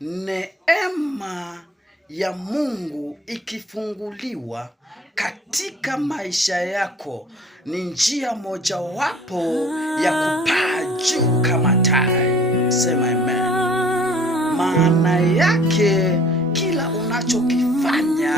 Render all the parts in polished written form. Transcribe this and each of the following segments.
neema ya Mungu ikifunguliwa katika maisha yako ni njia mojawapo ya kupaa juu kama tai. Sema amen. Maana yake kila unachokifanya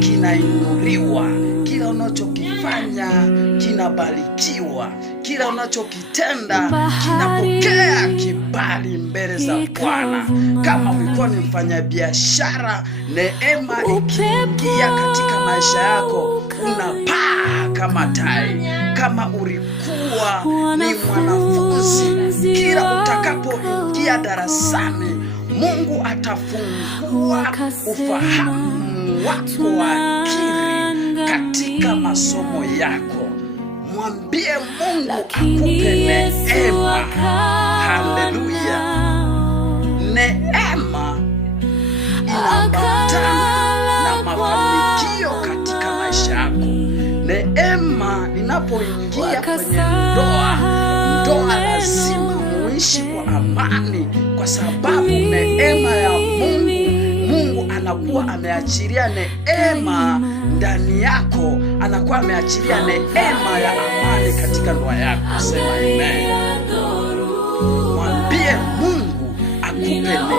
kinainuliwa, kila unachokifanya kinabarikiwa, kila unachokitenda kinapokea kibali mbele za Bwana. Kama ulikuwa ni mfanyabiashara, neema ikiingia katika maisha yako unapaa kama tai. Kama ulikuwa ni mwanafunzi, kila utakapoingia darasani Mungu atafungua ufahamu wako wa akili katika masomo yako. Mwambie Mungu akupe neema. Haleluya. Neema inaambatana na mafanikio katika maisha yako. Neema inapoingia kwenye ndoa lazima muishi kwa amani, kwa sababu neema ya Mungu anakuwa ameachilia neema ndani yako, anakuwa ameachilia neema ya amani katika ndoa yako. Sema amen. Mwambie Mungu akupe neema.